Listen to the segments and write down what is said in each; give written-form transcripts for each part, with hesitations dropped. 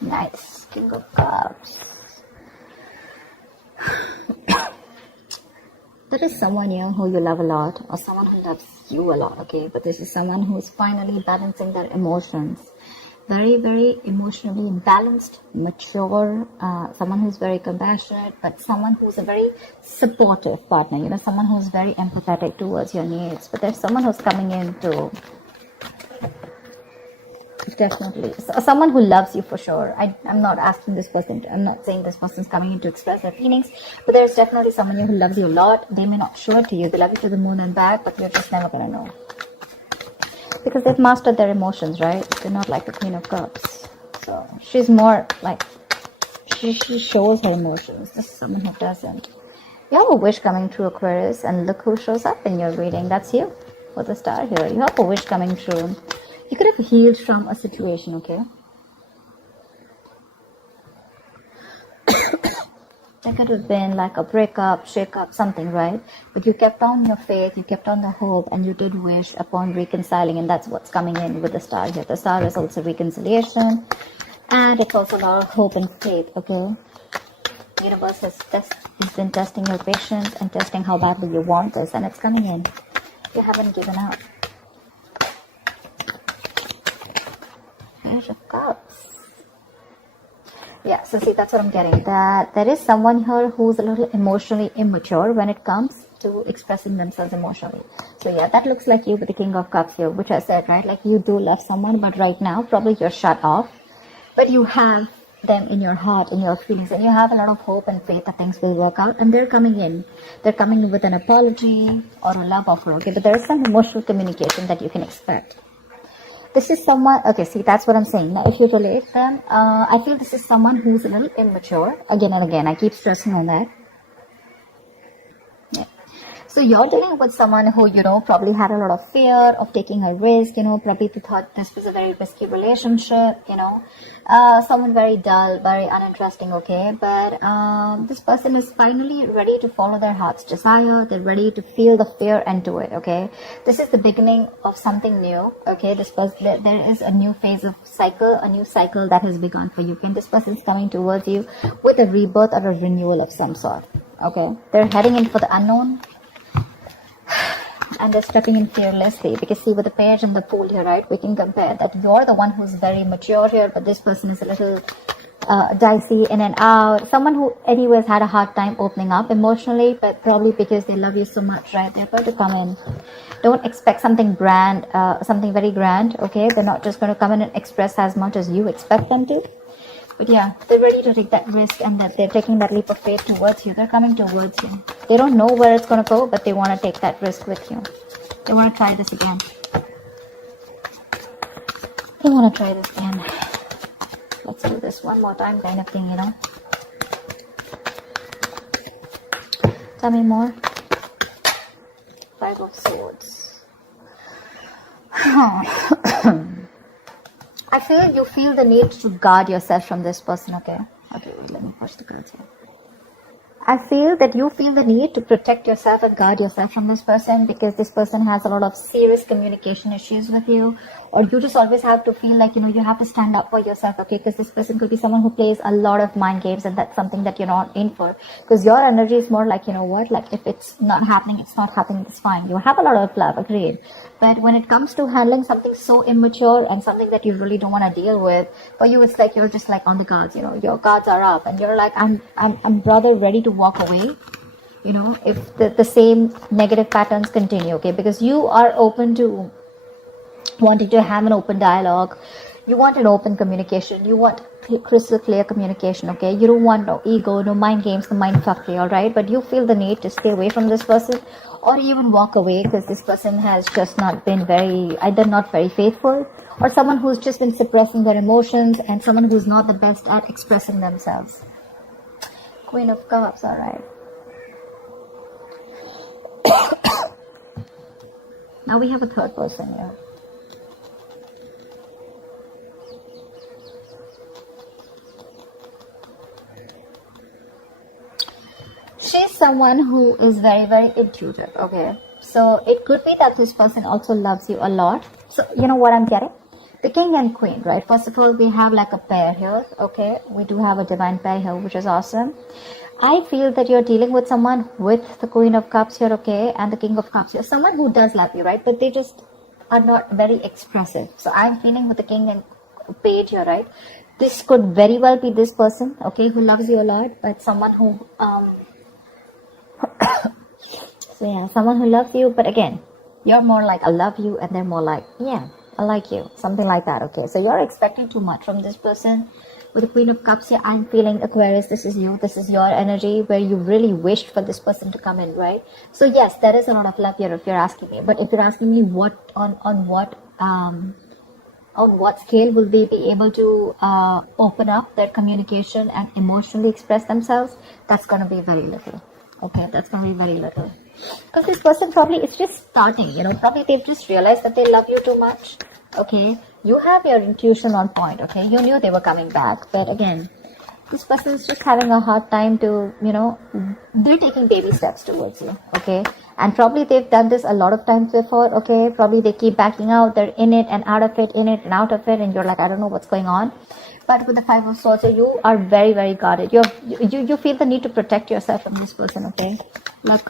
Nice. King of Cups. There is someone here who you love a lot, or someone who loves you a lot, okay? But this is someone who is finally balancing their emotions. Very, very emotionally balanced, mature, someone who's very compassionate, but someone who's a very supportive partner, you know, someone who's very empathetic towards your needs. But there's someone who's coming in to definitely, someone who loves you for sure. I'm not asking this person, I'm not saying this person's coming in to express their feelings, but there's definitely someone here who loves you a lot. They may not show it to you, they love you to the moon and back, but you're just never gonna know. Because they've mastered their emotions, right? They're not like the Queen of Cups. So she's more like, she shows her emotions. This is someone who doesn't. You have a wish coming true, Aquarius, and look who shows up in your reading. That's you, with the star here. You have a wish coming true. You could have healed from a situation, okay? That could have been like a breakup, shake-up, something, right? But you kept on your faith, you kept on the hope, and you did wish upon reconciling, and that's what's coming in with the star here. The star is also reconciliation, and it's also a lot of hope and faith, okay? The universe has been testing your patience and testing how badly you want this, and it's coming in. You haven't given up. Page of Cups. Yeah, so see, that's what I'm getting. That there is someone here who's a little emotionally immature when it comes to expressing themselves emotionally. So yeah, that looks like you with the King of Cups here, which I said, right? Like you do love someone, but right now probably you're shut off. But you have them in your heart, in your feelings, and you have a lot of hope and faith that things will work out. And they're coming in. They're coming in with an apology or a love offer, okay? But there is some emotional communication that you can expect. This is someone, okay, see, that's what I'm saying. Now, if you relate them, I feel this is someone who's a little immature. Again and again, I keep stressing on that. Yeah. So you're dealing with someone who, you know, probably had a lot of fear of taking a risk, you know, probably thought this was a very risky relationship, you know. Someone very dull, very uninteresting, okay? But this person is finally ready to follow their heart's desire. They're ready to feel the fear and do it, okay? This is the beginning of something new, okay? This person, there is a new phase of cycle, a new cycle that has begun for you. And this person is coming towards you with a rebirth or a renewal of some sort, okay? They're heading in for the unknown. And they're stepping in fearlessly, because see, with the page and the fool here, right, we can compare that you're the one who's very mature here, but this person is a little dicey, in and out. Someone who anyways had a hard time opening up emotionally, but probably because they love you so much, right? They're going to come in. Don't expect something grand, something very grand, okay? They're not just going to come in and express as much as you expect them to. But yeah, they're ready to take that risk, and that they're taking that leap of faith towards you. They're coming towards you. They don't know where it's going to go, but they want to take that risk with you. They want to try this again. They want to try this again. Let's do this one more time, kind of thing, you know. Tell me more. Five of Swords. I feel you feel the need to guard yourself from this person, okay? Okay, wait, let me push the cards here. I feel that you feel the need to protect yourself and guard yourself from this person, because this person has a lot of serious communication issues with you, or you just always have to feel like, you know, you have to stand up for yourself, okay? Because this person could be someone who plays a lot of mind games, and that's something that you're not in for, because your energy is more like, you know what, like if it's not happening, it's not happening, it's fine. You have a lot of love, agreed. But when it comes to handling something so immature and something that you really don't want to deal with, for you it's like you're just like on the guards, you know, your guards are up, and you're like, I'm rather ready to walk away, you know, if the same negative patterns continue, okay? Because you are open to wanting to have an open dialogue. You want an open communication. You want crystal clear communication, okay? You don't want no ego, no mind games, no mind fuckery, all right? But you feel the need to stay away from this person, or even walk away, because this person has just not been either not very faithful, or someone who's just been suppressing their emotions, and someone who's not the best at expressing themselves. Queen of Cups, all right. Now we have a third person here. She's someone who is very, very intuitive, okay? So it could be that this person also loves you a lot. So you know what I'm getting? The king and queen, right? First of all, we have like a pair here, okay? We do have a divine pair here, which is awesome. I feel that you're dealing with someone with the Queen of Cups here, okay? And the King of Cups here. Someone who does love you, right? But they just are not very expressive. So I'm feeling with the King and Page here, right? This could very well be this person, okay, who loves you a lot, but someone who, so yeah, someone who loves you, but again, you're more like, I love you, and they're more like, yeah, I like you, something like that, okay? So you're expecting too much from this person. With the Queen of Cups here, I'm feeling, Aquarius, this is you, this is your energy, where you really wished for this person to come in, right? So yes, there is a lot of love here if you're asking me, but if you're asking me what, on what scale will they be able to open up their communication and emotionally express themselves, that's going to be very little, okay? That's going to be very little. Because this person probably, it's just starting, you know, probably they've just realized that they love you too much, okay? You have your intuition on point, okay? You knew they were coming back, but again, this person is just having a hard time to, you know, they're taking baby steps towards you, okay? And probably they've done this a lot of times before, okay? Probably they keep backing out, they're in it and out of it, in it and out of it, and you're like, I don't know what's going on. But with the Five of Swords, you are very, very guarded. You feel the need to protect yourself from this person, okay? Like,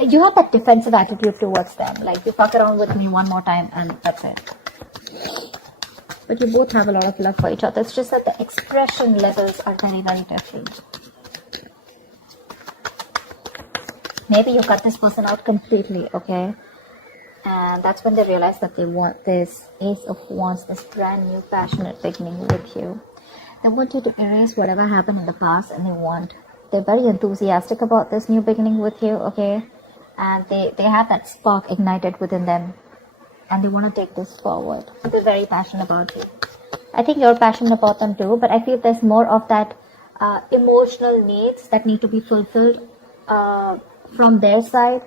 you have that defensive attitude towards them. Like, you fuck around with me one more time and that's it. But you both have a lot of love for each other. It's just that the expression levels are very, very different. Maybe you cut this person out completely, okay? And that's when they realize that they want this Ace of Wands, this brand new passionate beginning with you. They want you to erase whatever happened in the past, and they're very enthusiastic about this new beginning with you, okay? And they have that spark ignited within them, and they want to take this forward. They're very passionate about you. I think you're passionate about them too, but I feel there's more of that emotional needs that need to be fulfilled from their side,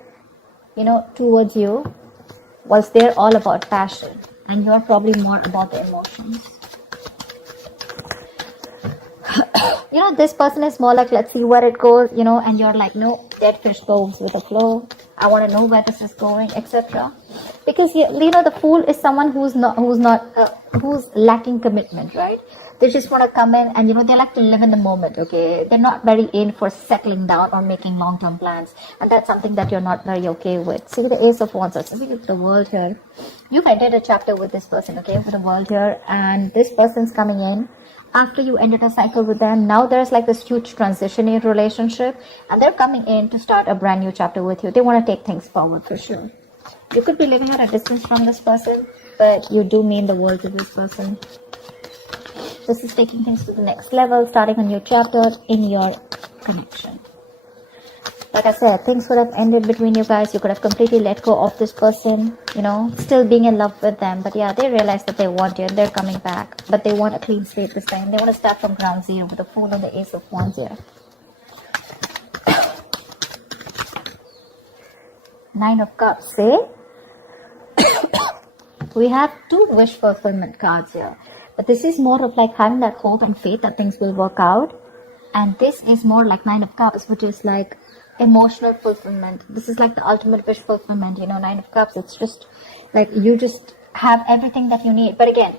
you know, towards you, whilst they're all about passion, and you're probably more about the emotions. You know, this person is more like, let's see where it goes, you know, and you're like, no, dead fish goes with the flow. I want to know where this is going, etc. Because you know, the Fool is someone who's lacking commitment, right? They just want to come in and, you know, they like to live in the moment, okay? They're not very in for settling down or making long-term plans, and that's something that you're not very okay with. See the Ace of Wands, so see the World here. You've ended a chapter with this person, okay, with the World here, and this person's coming in after you ended a cycle with them. Now there's like this huge transition in your relationship, and they're coming in to start a brand new chapter with you. They want to take things forward for sure. You could be living at a distance from this person, but you do mean the world to this person. This is taking things to the next level, starting a new chapter in your connection. Like I said, things would have ended between you guys. You could have completely let go of this person, you know, still being in love with them. But yeah, they realize that they want you and they're coming back. But they want a clean slate this time. They want to start from ground zero with the Fool and the Ace of Wands here. Nine of Cups, eh? We have two wish fulfillment cards here. But this is more of like having that hope and faith that things will work out. And this is more like Nine of Cups, which is like emotional fulfillment. This is like the ultimate wish fulfillment, you know, Nine of Cups. It's just like you just have everything that you need. But again,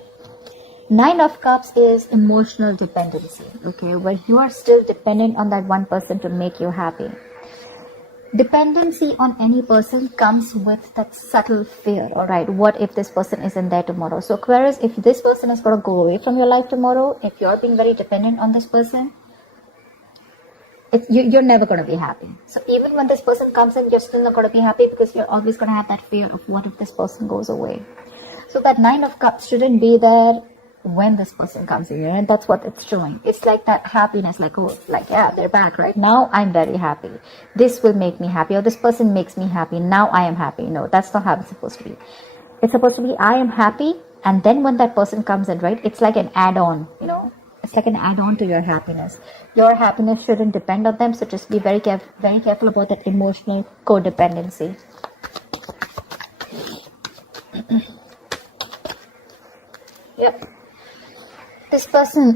Nine of Cups is emotional dependency, okay, where you are still dependent on that one person to make you happy. Dependency on any person comes with that subtle fear, all right? What if this person isn't there tomorrow? So Aquarius, if this person is going to go away from your life tomorrow, if you're being very dependent on this person, you're never going to be happy. So even when this person comes in, you're still not going to be happy because you're always going to have that fear of what if this person goes away. So that Nine of Cups shouldn't be there when this person comes in, and that's what it's showing. It's like that happiness, like, oh, like, yeah, they're back right now. I'm very happy. This will make me happy, or this person makes me happy. Now I am happy. No, that's not how it's supposed to be. It's supposed to be, I am happy, and then when that person comes in, right, it's like an add-on, you know. It's like an add-on to your happiness. Your happiness shouldn't depend on them, so just be very careful about that emotional codependency. Yep. This person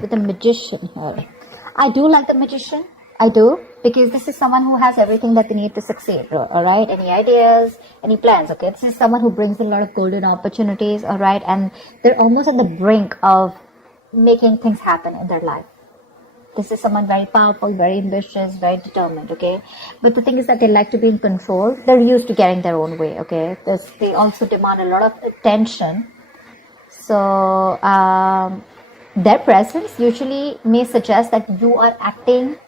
with the Magician here. I do like the Magician. I do. because this is someone who has everything that they need to succeed. All right, any ideas, any plans? Okay, this is someone who brings a lot of golden opportunities. All right, and they're almost at the brink of making things happen in their life. This is someone very powerful, very ambitious, very determined, okay? But the thing is that they like to be in control. They're used to getting their own way, okay? They also demand a lot of attention. So their presence usually may suggest that you are acting,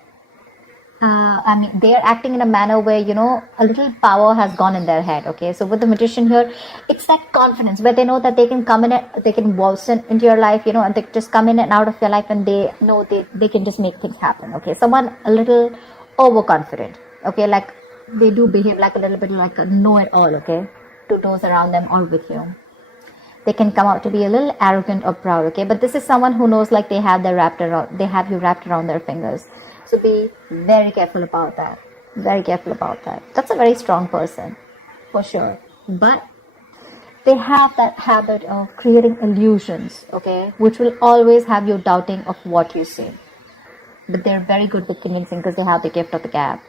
they are acting in a manner where, a little power has gone in their head, okay? So with the magician here, it's that confidence where they know that they can come in, they can waltz into your life, and they just come in and out of your life, and they know they can just make things happen, okay? Someone a little overconfident, okay? Like they do behave like a little bit like a know-it-all, okay? To those around them or with you. They can come out to be a little arrogant or proud, okay? But this is someone who knows like they have you wrapped around their fingers. So be very careful about that. Very careful about that. That's a very strong person, for sure. But they have that habit of creating illusions, okay? Which will always have you doubting of what you say. But they're very good with convincing because they have the gift of the gab.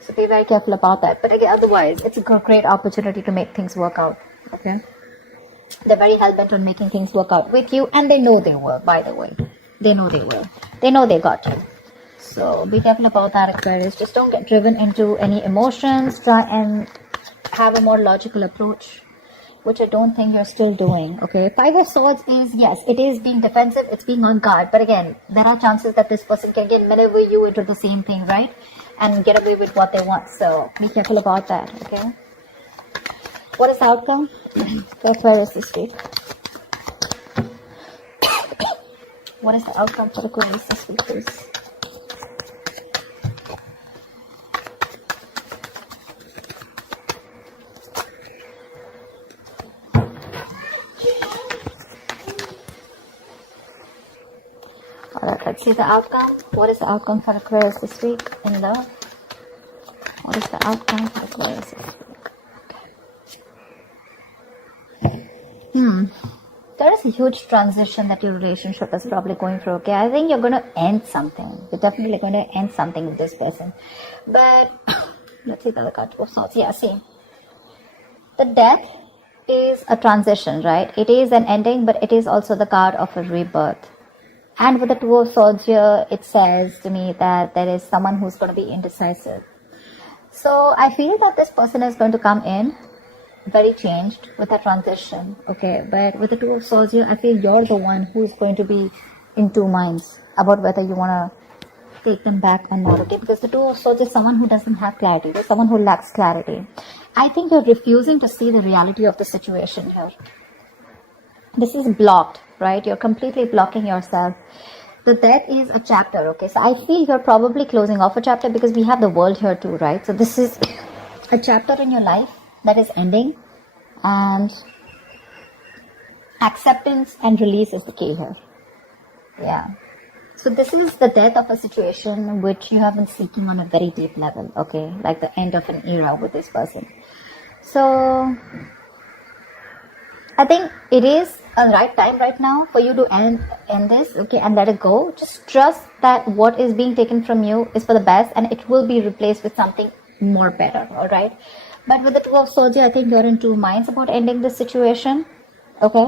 So be very careful about that. But again, otherwise, it's a great opportunity to make things work out, okay? They're very hell-bent on making things work out with you, and they know they will, by the way. They know they will. They know they got you. So be careful about that, Aquarius. Just don't get driven into any emotions. Try and have a more logical approach, which I don't think you're still doing, okay? 5 of Swords is, yes, it is being defensive. It's being on guard. But again, there are chances that this person can get maneuver you into the same thing, right? And get away with what they want. So be careful about that, okay? What is the outcome? Aquarius this week. What is the outcome for Aquarius this week, please? Alright, let's see the outcome. What is the outcome for Aquarius this week in love? What is the outcome for Aquarius this week? There is a huge transition that your relationship is probably going through, okay? I think you're going to end something. You're definitely going to end something with this person. But, let's see the other card. Oh, Swords. Yeah, see. The Death is a transition, right? It is an ending, but it is also the card of a rebirth. And with the Two of Swords here, it says to me that there is someone who's going to be indecisive. So, I feel that this person is going to come in very changed with a transition, okay? But with the Two of Swords here, I feel you're the one who's going to be in two minds about whether you want to take them back or not, okay? Because the Two of Swords is someone who doesn't have clarity. There's someone who lacks clarity. I think you're refusing to see the reality of the situation here. This is blocked, right? You're completely blocking yourself. The Death is a chapter, okay? So I feel you're probably closing off a chapter because we have the World here too, right? So this is a chapter in your life that is ending, and acceptance and release is the key here. Yeah. So this is the death of a situation which you have been seeking on a very deep level, okay? Like the end of an era with this person. So I think it is a right time right now for you to end this, okay, and let it go. Just trust that what is being taken from you is for the best, and it will be replaced with something more better, all right? But with the Two of Swords, I think you're in two minds about ending this situation, okay?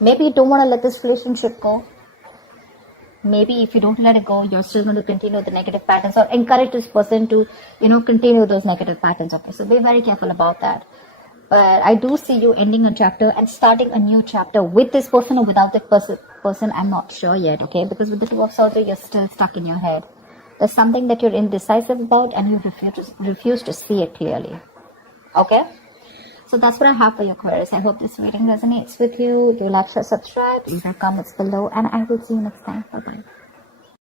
Maybe you don't want to let this relationship go. Maybe if you don't let it go, you're still going to continue the negative patterns or encourage this person to, continue those negative patterns, okay? So be very careful about that. But I do see you ending a chapter and starting a new chapter with this person or without this person. I'm not sure yet, okay? Because with the Two of Swords, you're still stuck in your head. There's something that you're indecisive about and you refuse to see it clearly. Okay, so that's what I have for you, Aquarius. I hope this reading resonates with you. Do like, share, subscribe, leave your comments below, and I will see you next time. Bye-bye.